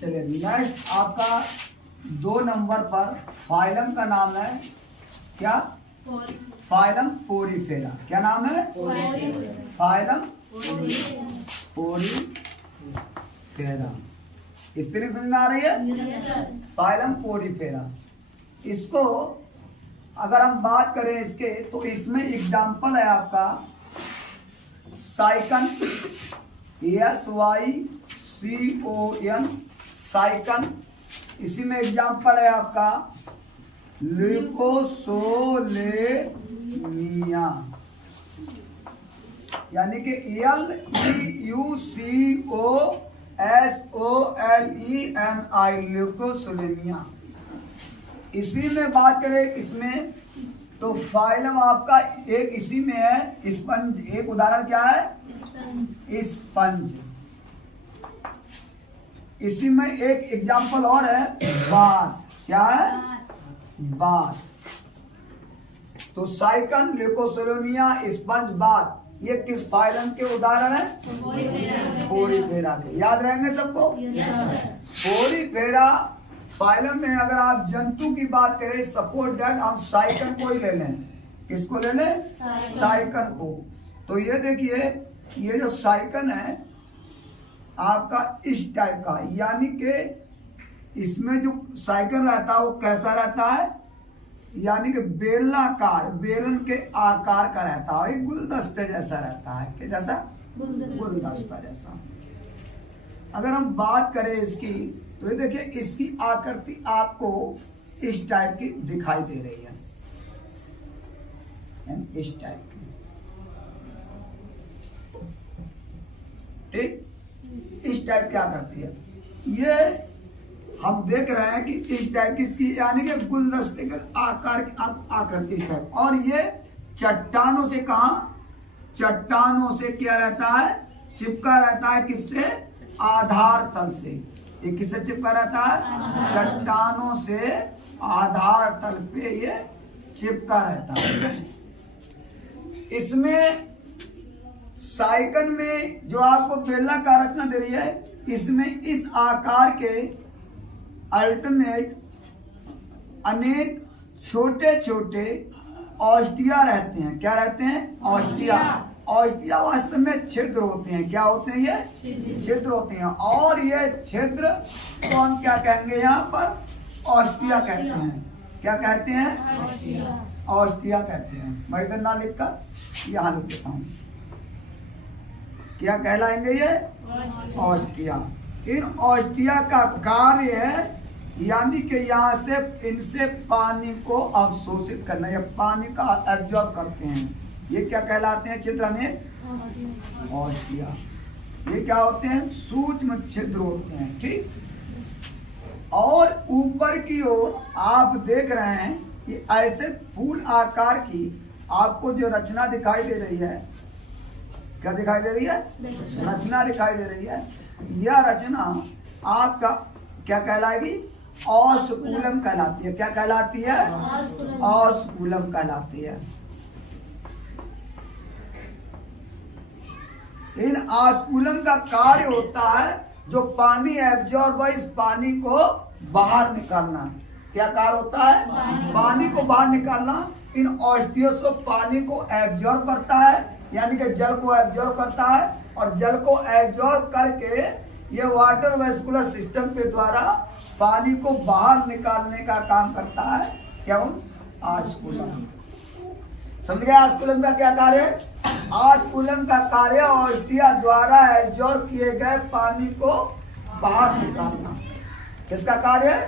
चलिए नेक्स्ट आपका 2 नंबर पर फाइलम का नाम है क्या? Phylum Porifera. क्या नाम है? Phylum Porifera. स्पेलिंग समझ में आ रही है? Phylum Porifera. इसको अगर हम बात करें इसके तो इसमें एग्जाम्पल है आपका साइकन, SYCON, साइकन। इसी में एग्जाम्पल है आपका ल्यूकोसोलेमिया, यानी कि LEUCOSOLEMI, ल्यूकोसोलेमिया। इसी में बात करें इसमें तो फाइलम आपका एक इसी में है स्पंज। एक उदाहरण क्या है? स्पंज। इसी में एक एग्जाम्पल और है बात। क्या है? बात। तो साइकन, ल्यूकोसोलेमिया, स्पंज, बात, ये किस फाइलम के उदाहरण है? पोरीफेरा के। याद रहेंगे सबको? पोरीफेरा फाइलम में अगर आप जंतु की बात करें, सपोज दैट हम साइकन को ही ले लें। किसको ले लें? साइकन को। तो ये देखिए, ये जो साइकन है आपका इस टाइप का, यानी कि इसमें जो साइकन रहता है वो कैसा रहता है? यानी कि बेलनाकार, बेलन के आकार का रहता है, एक गुलदस्ते जैसा रहता है। कि जैसा? गुलदस्ता जैसा। अगर हम बात करें इसकी तो ये देखिए, इसकी आकृति आपको इस टाइप की दिखाई दे रही है, इस टाइप की। ठीक, इस टाइप क्या करती है? ये हम देख रहे हैं कि इस टाइप की इसकी, यानी कि गुलदस्ते के आकार की आकृति टाइप। और ये चट्टानों से, कहा? चट्टानों से क्या रहता है? चिपका रहता है। किससे? आधार तल से। ये किससे चिपका रहता है? चट्टानों से आधार तल पे ये चिपका रहता है। इसमें साइकन में जो आपको बेलनाकार रचना दे रही है, इसमें इस आकार के अल्टरनेट अनेक छोटे छोटे ऑस्टिया रहते हैं। क्या रहते हैं? ऑस्टिया। ऑस्टिया वास्तव में छिद्र होते हैं। क्या होते हैं? ये छिद्र होते हैं। और ये छिद्र को हम क्या कहेंगे? यहाँ पर ऑस्टिया कहते हैं। क्या कहते हैं? ऑस्टिया कहते हैं। मैं इधर ना लिखकर यहाँ लिख देता हूँ। क्या कहलाएंगे ये? ऑस्टिया। इन ऑस्टिया का कार्य है, यानी कि यहाँ से इनसे पानी को अवशोषित करना, या पानी का एब्जॉर्ब करते हैं। ये क्या कहलाते हैं? छिद्र में ऑस्टिया। ये क्या होते हैं? सूक्ष्म छिद्र होते हैं। ठीक। और ऊपर की ओर आप देख रहे हैं कि ऐसे फूल आकार की आपको जो रचना दिखाई दे रही है, क्या दिखाई दे रही है? रचना दिखाई दे रही है। यह रचना आपका क्या कहलाएगी? ऑस्कुलम कहलाती है। क्या कहलाती है? ऑस्कुलम कहलाती है। इन ऑस्कुलम का कार्य होता है जो पानी एब्जॉर्ब, इस पानी को बाहर निकालना। क्या कार्य होता है? पानी को बाहर निकालना। इन ऑस्टियोस को पानी को एब्जॉर्ब करता है, यानी कि जल को एब्जॉर्ब करता है, और जल को एब्जॉर्ब करके ये वाटर वेस्कुलर सिस्टम के द्वारा पानी को बाहर निकालने का काम करता है। क्यों? ऑस्कुलम। समझ गए? ऑस्कुलम का क्या कार्य है? ऑस्कुलम का कार्य ऑस्टिया द्वारा एब्जॉर्ब किए गए पानी को बाहर निकालना। किसका कार्य है?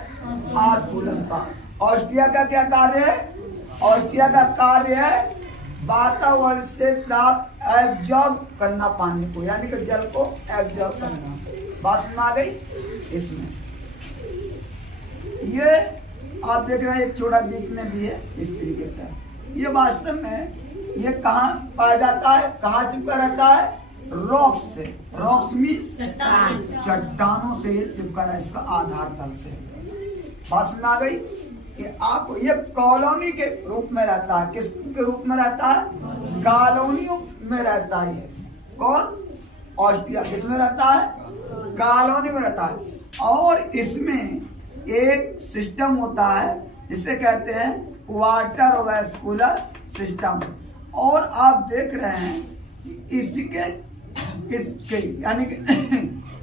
ऑस्कुलम का। ऑस्टिया का क्या कार्य है? ऑस्टिया का कार्य है वातावरण से प्राप्त एब्जॉर्ब करना पानी को, यानी कि जल को एब्जॉर्ब करना। बात समझ में आ गई? इसमें ये आप देख रहे हैं एक छोटा बीच में भी है इस तरीके से। ये वास्तव में ये कहाँ पाया जाता है? कहाँ चिपका रहता है? रॉक्स से। रॉक्स मीन्स चट्टानों से ये चिपका रहा है, इसका आधार तल से। बात समझ आ गई? कि आपको ये कॉलोनी के रूप में रहता है। किस के रूप में रहता है? कॉलोनियों में रहता है। कौन? ऑस्टिया। किस में रहता है? कॉलोनी में रहता है। और इसमें एक सिस्टम होता है जिसे कहते हैं वाटर वैस्कुलर सिस्टम। और आप देख रहे हैं कि इसके यानी कि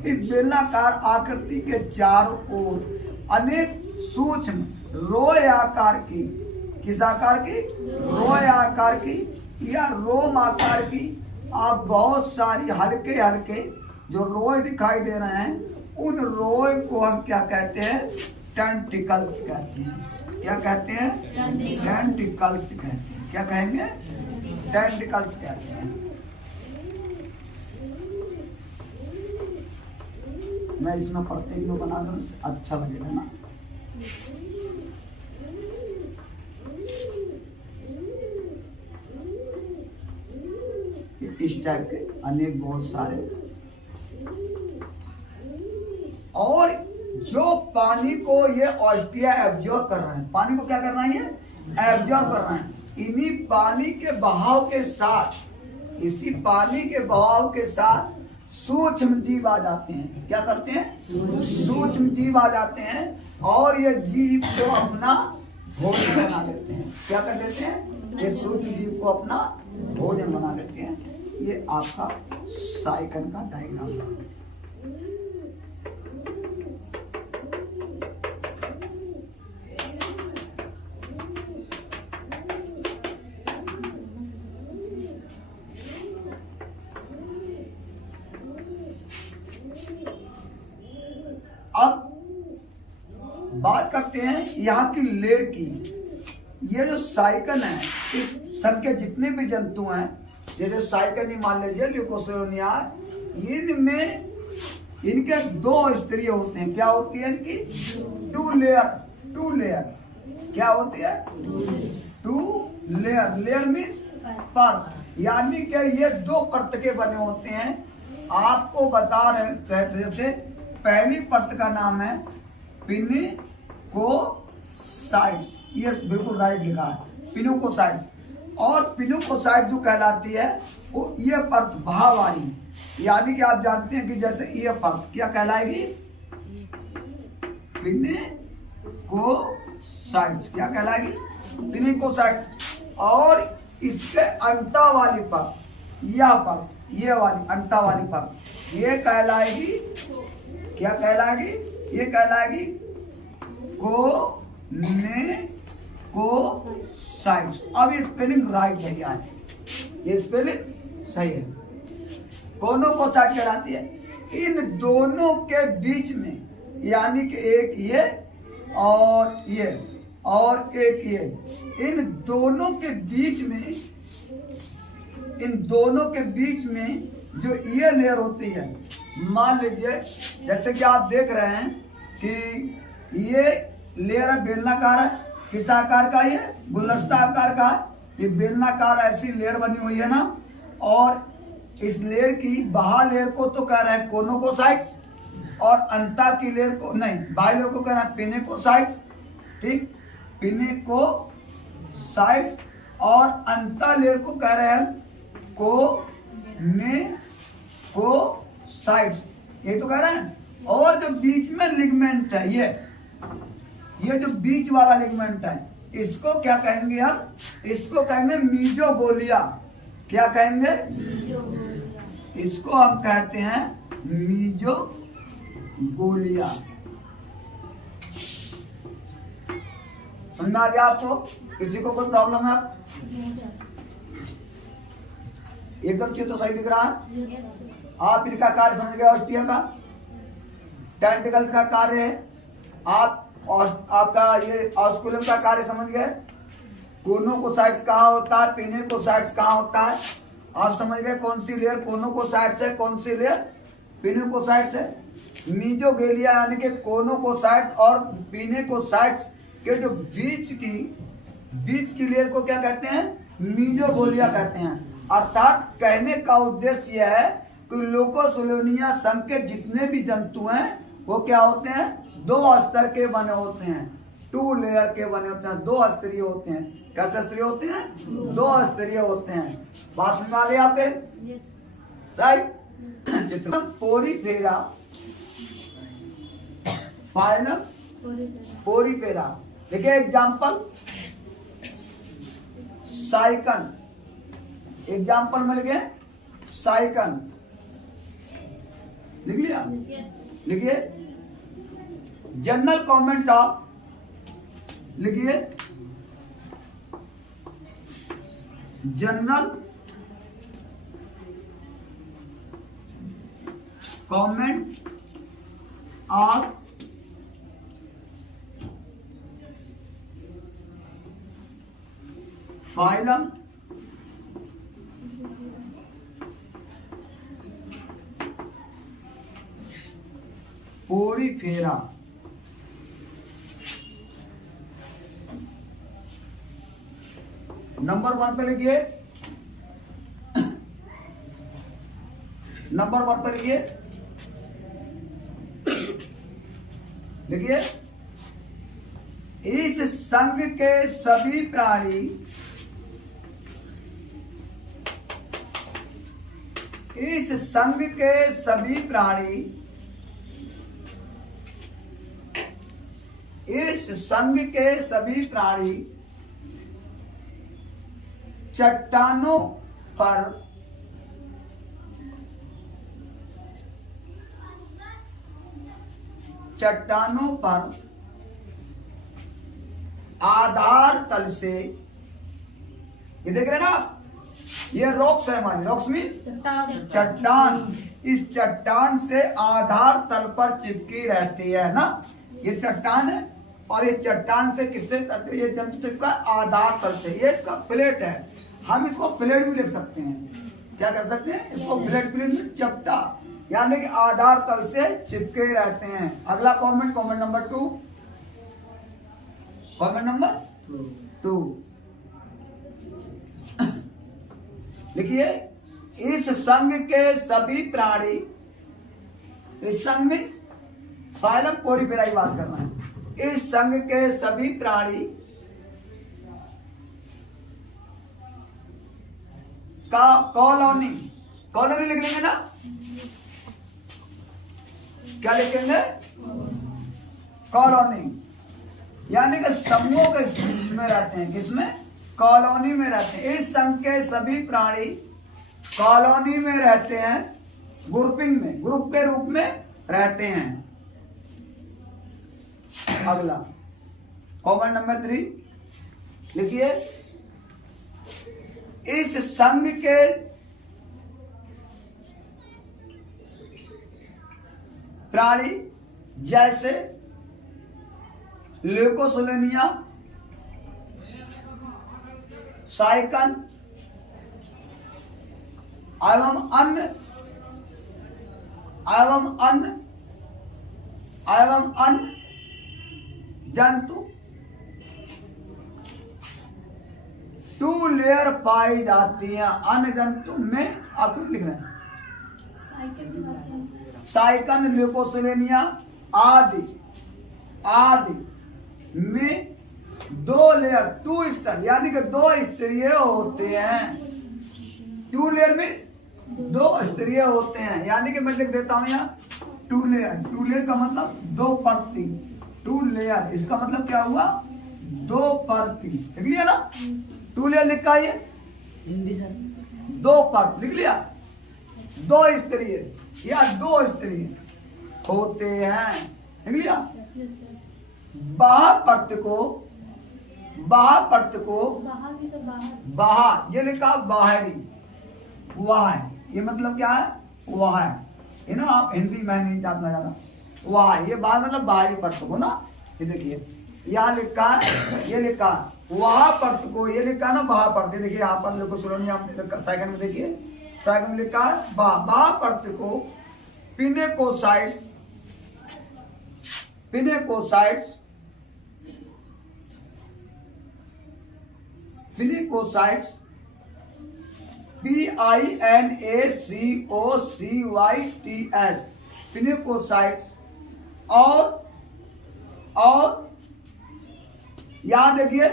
इस बेलनाकार आकृति के चारों ओर अनेक सूक्ष्म रोए आकार की, किस आकार की, रोए आकार की या रोम आकार की आप बहुत सारी हल्के हल्के जो रोए दिखाई दे रहे हैं, उन रोए को हम क्या कहते हैं, टेंटिकल्स कहते हैं। क्या कहते हैं, टेंटिकल्स कहते हैं। क्या कहेंगे, टेंटिकल्स कहते हैं। मैं इसमें प्रत्येक में बना दूं, अच्छा लगेगा ना। इस टाइप के अनेक बहुत सारे। और जो पानी को ये ऑस्ट्रिया एब्जॉर्ब कर रहे हैं, पानी को क्या कर रहे हैं, ये एब्जॉर्ब कर रहे हैं। इन्हीं पानी के बहाव के साथ, इसी पानी के बहाव के साथ सूक्ष्म जीव आ जाते हैं। क्या करते हैं, सूक्ष्म जीव आ जाते हैं और ये जीव को अपना भोजन बना लेते हैं। क्या कर लेते हैं, ये सूक्ष्म जीव को अपना भोजन बना लेते हैं। ये आपका साइकिल का डायग्राम है। अब बात करते हैं यहाँ की लेयर की। ये जो साइकिल है, इस सब के जितने भी जंतु हैं, जैसे साइकिल मान लीजिए, ल्यूकोसेरोनिया, इनमें इनके दो स्तरीय होते हैं। क्या होती है इनकी, टू लेयर। क्या होती है, टू लेयर। लेयर मीन्स परत, यानी कि ये दो परत के बने होते हैं। आपको बता रहे जैसे पहली परत का नाम है पिनिकोसाइट्स, ये बिल्कुल राइट लिखा है, पिनिकोसाइट्स। और पिनिकोसाइट जो कहलाती है वो ये परत भाव वाली, यानी कि आप जानते हैं कि जैसे ये परत क्या कहलाएगी, पिनिकोसाइट्स। क्या कहलाएगी, पिनिकोसाइट्स। और इसके अंता वाली परत, यह परत, ये वाली अंता वाली परत, ये कहलाएगी, क्या कहलाएगी, ये कहलाएगी कोनेकोसाइट्स। अब ये स्पेलिंग राइट है, आज ये स्पेलिंग सही है। कोनोकोसाइट कहलाती है। इन दोनों के बीच में, यानी कि एक ये और ये और एक ये, इन दोनों के बीच में जो ये लेयर होती है, मान लीजिए जैसे कि आप देख रहे हैं कि ये लेयर बेलनाकार है। किस आकार का, ये गुलदस्ता आकार का है। ये बेलनाकार ऐसी लेयर बनी हुई है ना। और इस लेयर की बाहर लेयर को तो कह रहे हैं कोनोकोसाइट्स, और अंता की लेयर को नहीं, बाहर लेयर को कह रहे हैं पिनिकोसाइट्स। ठीक, पिनिकोसाइट्स। और अंता लेयर को कह रहे हैं कोनेकोसाइट्स, ये तो कह रहे हैं। और जो बीच में लिगमेंट है, ये जो बीच वाला लिगमेंट है, इसको क्या कहेंगे हम, इसको कहेंगे मीजोगोलिया। क्या कहेंगे, इसको हम कहते हैं मीजोगोलिया। समझ में आ गया आपको, किसी को कोई प्रॉब्लम है, एकदम चीज तो सही दिख रहा है। आप इनका कार्य समझ गए, ऑस्ट्रिया का टेंटिकल्स का कार्य है। आपका ये ऑस्कुलम का कार्य समझ गए। कोनोकोसाइट्स कहाँ होता है, पिनिकोसाइट्स कहाँ होता है, आप समझ गए। कौन सी लेयर कोनोकोसाइट्स है, कौन सी लेयर पिनिकोसाइट्स है। मीजोगोलिया यानी कि कोनोकोसाइट्स और पिनिकोसाइट्स के जो बीच की लेयर को क्या कहते हैं, मीजोगोलिया कहते हैं। अर्थात कहने का उद्देश्य यह है कि लोकोसोलोनिया संघ के जितने भी जंतु हैं वो क्या होते हैं, दो स्तर के बने होते हैं, टू लेयर के बने होते हैं, दो स्तरीय होते हैं। कैसे स्तरीय होते हैं, दो स्तरीय होते हैं। बात समझ आ गई आपके, राइट। Porifera phylum Porifera. देखिए एग्जाम्पल साइकन, एग्जाम्पल में लिखे साइकन, लिख लिया। लिखिए जनरल कमेंट ऑफ, लिखिए general comment of phylum Porifera. Number 1 पे लिखिए, नंबर 1 पे लिखिए, लिखिए इस संघ के सभी प्राणी, इस संघ के सभी प्राणी, इस संघ के सभी प्राणी चट्टानों पर आधार तल से, ये देख रहे हैं ना, ये रॉक्स है हमारी, रॉक्स मीन चट्टान, इस चट्टान से आधार तल पर चिपकी रहती है ना, ये चट्टान है और ये चट्टान से किससे, ये जंतु चिपका आधार तल से, ये इसका प्लेट है, हम इसको प्लेट भी लिख सकते हैं, क्या कर सकते हैं इसको प्लेट, प्लेट में चपटा, यानी कि आधार तल से चिपके रहते हैं। अगला comment, comment number 2, comment number 2 लिखिए इस संघ के सभी प्राणी, इस संघ में फाइलम पोरीफेरा की बात करना है, इस संघ के सभी प्राणी का कॉलोनी, कॉलोनी लिख लेंगे ना, क्या लिखेंगे कॉलोनी, यानी कि समूह के में रहते हैं, किसमें कॉलोनी में रहते हैं। इस संघ के सभी प्राणी कॉलोनी में रहते हैं, ग्रुपिंग में, ग्रुप के रूप में रहते हैं। अगला कमेंट नंबर 3 लिखिए इस संघ के प्राणी जैसे ल्यूकोसोलेनिया, साइकन एवं अन्य जंतु 2 लेयर पाई जाती है। अन्य जंतु में आप लिख रहे हैं साइकन, ल्यूकोसोलेनिया आदि में 2 लेयर, 2 स्तर, यानी कि 2 स्तरीय होते हैं। 2 लेयर में 2 स्तरीय होते हैं, यानी कि मैं लिख देता हूं यहाँ 2 लेयर। 2 लेयर का मतलब 2 परती, 2 लेयर, इसका मतलब क्या हुआ 2 परती, लिख लिया ना, 2 लेयर लिखा है हिंदी सर, 2 परत लिख लिया, 2 स्तरीय या 2 स्तरीय होते हैं, लिख लिया। बाह्य परत को बाहर, ये लिखा बाहरी, वाह, ये मतलब क्या है वाह, ये ना आप हिंदी में नहीं जानना ज्यादा, वाह ये बाहर मतलब बाहरी परत को ना, ये देखिए यहाँ लिखा है, ये लिखा वाह परत को, ये लिखा ना बाह्य परत, देखिए यहाँ पर देखो सुलोनिया साइकन में, देखिए साइकन में लिखा है बाह्य परत को पिनेकोसाइट्स, पिनेकोसाइट्स PINACOCYTS पिनेकोसाइट्स, और यहां देखिए,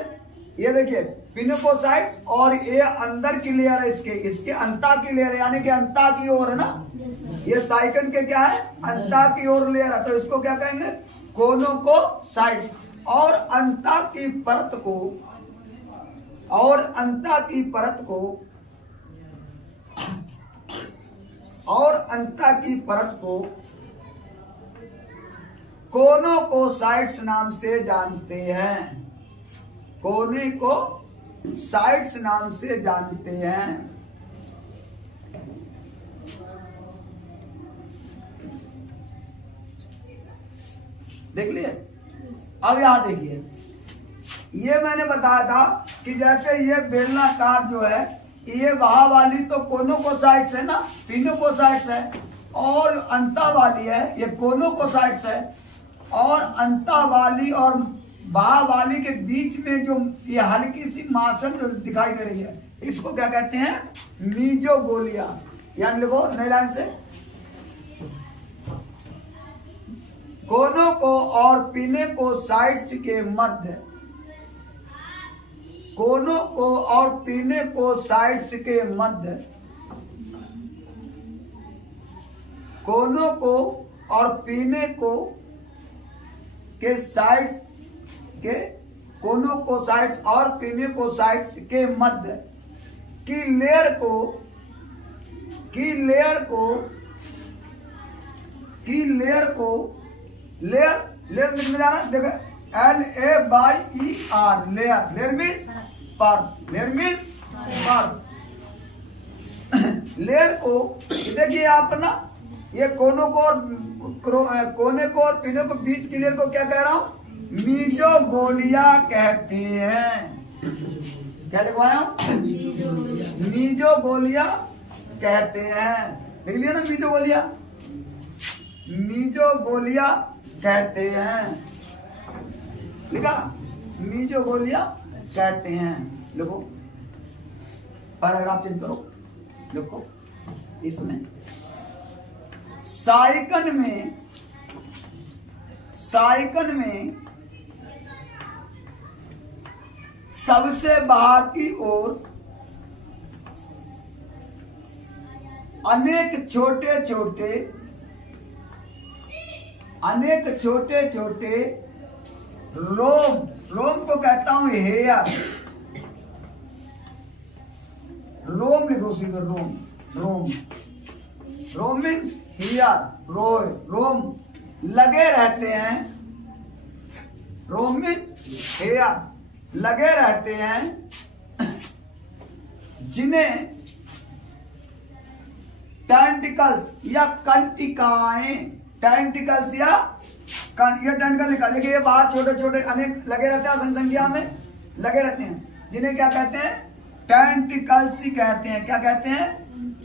ये देखिए पिनेकोसाइट्स, और ये अंदर की लेयर है, इसके अंता की लेयर है, यानी कि अंता की ओर है ना, ये साइकन के क्या है अंता की ओर लेयर है, तो इसको क्या कहेंगे कोनों को साइड्स और अंता की परत को और अंता की परत को और अंता की परत को कोनों को साइड्स नाम से जानते हैं। कोने को साइड्स नाम से जानते हैं। देख लिए। अब यहां देखिए, ये मैंने बताया था कि जैसे ये बेलनाकार जो है, ये वहां वाली तो कोनों को साइड्स है ना, तीनों को साइड्स है, और अंता वाली है ये कोनों को साइड्स है, और अंता वाली और बाह वाली के बीच में जो ये हल्की सी मासल जो दिखाई दे रही है, इसको क्या कहते हैं? मीजोगोलिया। यानी लिखो नई लाइन से, कोनों को और पीने को साइड्स के मध्य, कोनों को और पीने को साइड्स के मध्य, कोनों को और पीने को के साइड्स के, कोनों को साइड्स और पीने को साइड्स के मध्य की लेयर को, की लेयर को, की लेयर को, लेयर, लेयर लिखने जाना, देखो LAYER, layer, layer means part, layer means part. Layer को देखिए आप ना, ये कोनों को और कोने को और पीने को बीच की लेयर को क्या कह रहा हूं? मीजोगोलिया कहते हैं। क्या लिखवाया हूं? मीजोगोलिया कहते हैं। देख लिया ना, मीजोगोलिया, मीजोगोलिया कहते हैं। लिखा, मीजोगोलिया कहते हैं। लिखो, पैराग्राफ चेंज करो, लिखो इसमें साइकन में, साइकन में सबसे बाहर की ओर अनेक छोटे छोटे, अनेक छोटे छोटे रोम, रोम को कहता हूं हेयर, रोम लिखो सीधे, रोम, रोम, रोम मीन्स हेयर, रोम लगे रहते हैं, रोम मीन्स हेयर लगे रहते हैं, जिन्हें टेंटिकल्स या कंटिकाएं, टेंटिकल्स या ये टेंटिकल लिखा, देखिए ये बाहर छोटे छोटे अनेक लगे रहते हैं, संख्या में लगे रहते हैं, जिन्हें क्या कहते हैं? टेंटिकल्स ही कहते हैं। क्या कहते हैं?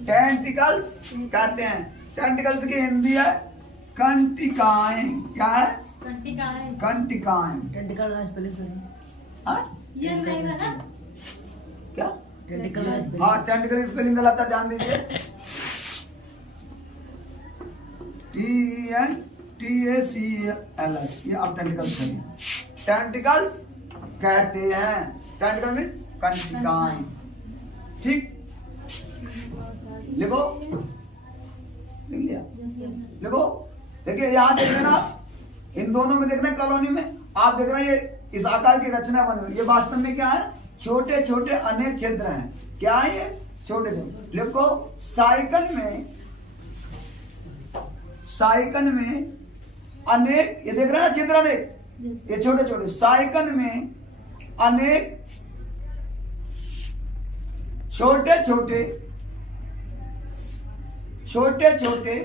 टेंटिकल्स कहते हैं। टेंटिकल्स की हिंदी है कंटिकाएं। क्या है? कंटिकाएं। कंटिकाएं। टेंटिकल का स्पेलिंग ये रहेगा ना? क्या? टेंटिकल। हाँ, टेंटिकल स्पेलिंग गलत है, ध्यान दीजिए। TENTACLS, ये आप टेंटिकल्स करिए। टेंटिकल्स कहते हैं, टेंटिकल में कंटिकाएं। ठीक, लिखो, लिख लिया, लिखो। देखिए यहां देख लेना, इन दोनों में देखना, कॉलोनी में आप देख रहे हैं, ये इस आकार की रचना बनी हुई, ये वास्तव में क्या है? छोटे छोटे अनेक छिद्र हैं। क्या है ये? छोटे छोटे। लिखो, साइकन में, साइकन में अनेक, ये देख रहे हैं ना छिद्र अनेक, ये छोटे छोटे, साइकन में अनेक छोटे छोटे, छोटे छोटे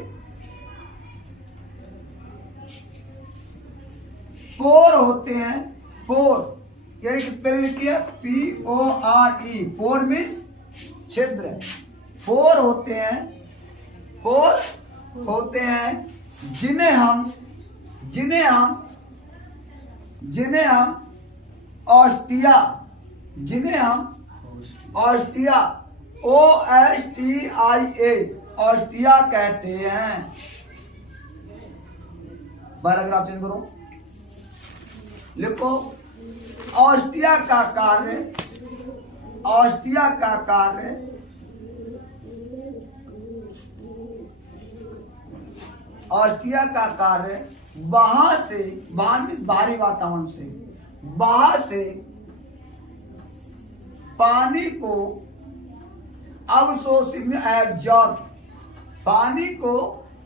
पोर होते हैं। पोर, क्या स्पेलिंग लिखी है? PORE, पोर मीन्स छिद्र। पोर होते हैं, पोर होते हैं, जिन्हें हम, जिन्हें हम, जिन्हें हम ऑस्टिया, जिन्हें हम ऑस्टिया, OSTIA, ऑस्टिया कहते हैं। पैराग्राफ चेंज करो, लिखो, ऑस्टिया का कार्य, ऑस्टिया का कार्य, ऑस्टिया का कार्य बाहर से, बाहर में बाहरी वातावरण से, बाहर से पानी को अवशोषित में एब्जॉर्ब, पानी को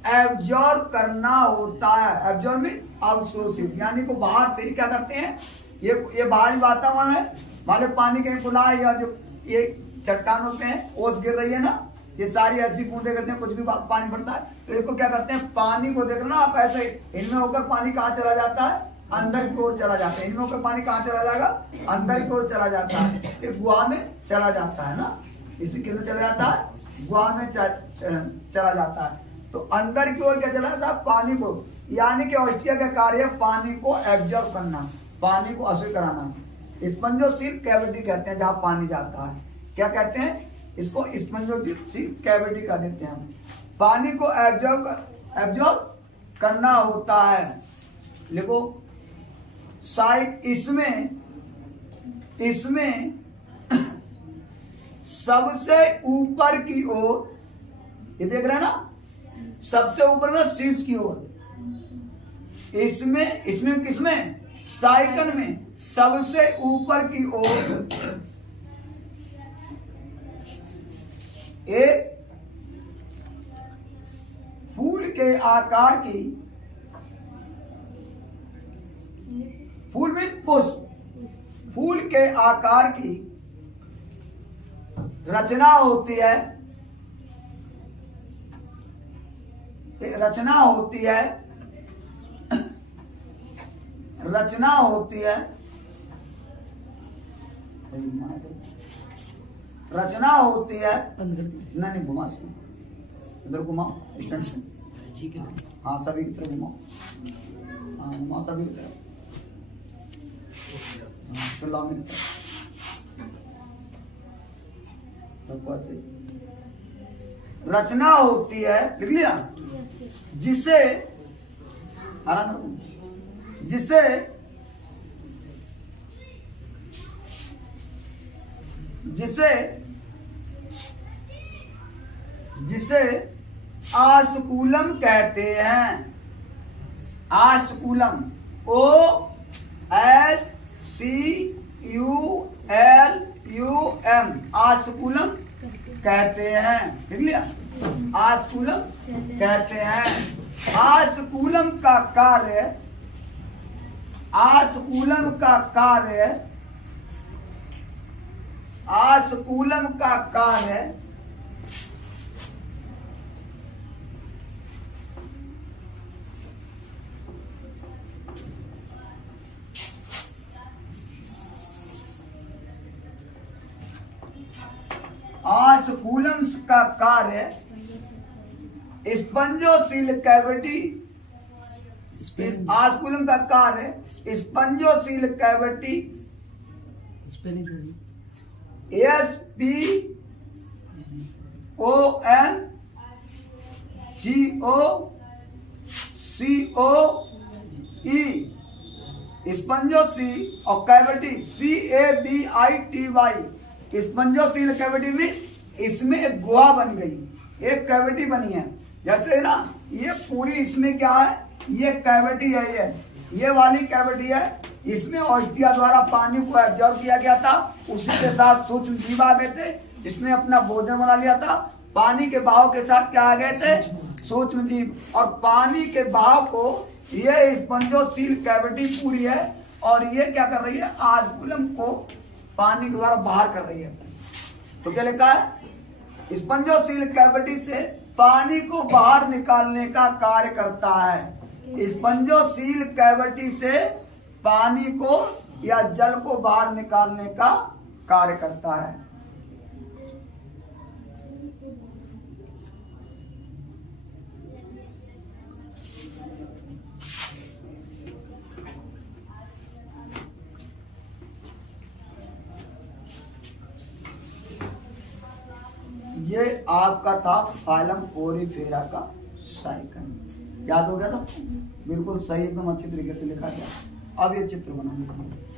एब्जॉर्ब करना होता है। एब्जॉर्ब में अवशोषित, यानी को बाहर से ही क्या करते हैं, ये बाहरी वातावरण है, मान लो पानी कहीं खुला है या जो ये चट्टानों पे है ओस गिर रही है ना, ये सारी ऐसी बूंदे करते हैं, कुछ भी पानी पड़ता है तो इसको क्या करते हैं, पानी को देख ना आप, ऐसे इनमें होकर पानी कहाँ चला जाता है, अंदर की ओर चला जाता है। इनमें होकर पानी कहाँ चला जाएगा, अंदर की ओर चला जाता है, एक गुहा में चला जाता है ना, इसी किधर चला जाता है, गुहा में चला जाता है। तो अंदर की ओर क्या चला जाता है, पानी को, यानी कि ऑस्ट्रिया का कार्य पानी को एब्जॉर्ब करना, पानी को अवशोषित कराना। स्पंजोसील कैविटी कहते हैं जहां पानी जाता है, क्या कहते हैं इसको, स्पंजोसील कैविटी का देते हैं हम। पानी को एब्जॉर्ब करना होता है। लिखो साइक, इसमें सबसे ऊपर की ओर, ये देख रहे हैं ना, सबसे ऊपर में शीर्ष की ओर, इसमें किसमें, साइकन में सबसे ऊपर की ओर एक फूल के आकार की, फूल में पुष्प, फूल के आकार की रचना होती है, रचना होती है, रचना होती है, रचना होती है, नहीं घुमा, इधर घुमाओ, स्टैंड से, ठीक है, हाँ सभी की तरफ घुमाओ, हाँ घुमाओ सभी की तरफ, चिल्लाओ मेरी तरफ, रचना होती है, लिख लिया, जिसे आराम करो, जिसे आस्कुलम कहते हैं, आस्कुलम, OSCULUM, आस्कुलम कहते हैं, लिख लिया, आस्कुलम कहते हैं। आस्कुलम का कार्य, आस्कुलम का कार्य, आस्कुलम का कार्य आस्कुलम का कार्य स्पंजोसील कैविटी, आस्कुलम का कार्य स्पंजोसील कैविटी, SPONGOCOCE, स्पंजोसी और कैविटी CAVITY, स्पंजोसील कैविटी में इसमें एक गुहा बन गई, एक कैविटी बनी है, जैसे ना ये पूरी इसमें क्या है, ये कैविटी है, ये वाली कैविटी है, इसमें ऑस्ट्रिया द्वारा पानी को एब्जॉर्ब किया गया था, उसी के साथ सूक्ष्म जीव आ गए थे, इसने अपना भोजन बना लिया था, पानी के बहाव के साथ क्या आ गए थे, सूक्ष्म जीव, और पानी के बहाव को ये स्पंजोसील कैविटी पूरी है, और ये क्या कर रही है, आस्कुलम को पानी के द्वारा बाहर कर रही है। तो क्या लिखा है, स्पंजोसील कैविटी से पानी को बाहर निकालने का कार्य करता है। स्पंजोसील कैविटी से पानी को या जल को बाहर निकालने का कार्य करता है। ये आपका था फाइलम पोरीफेरा का साइकन, याद हो गया ना, बिल्कुल सही, एकदम अच्छी तरीके से लिखा गया। अब ये चित्र बनाएंगे।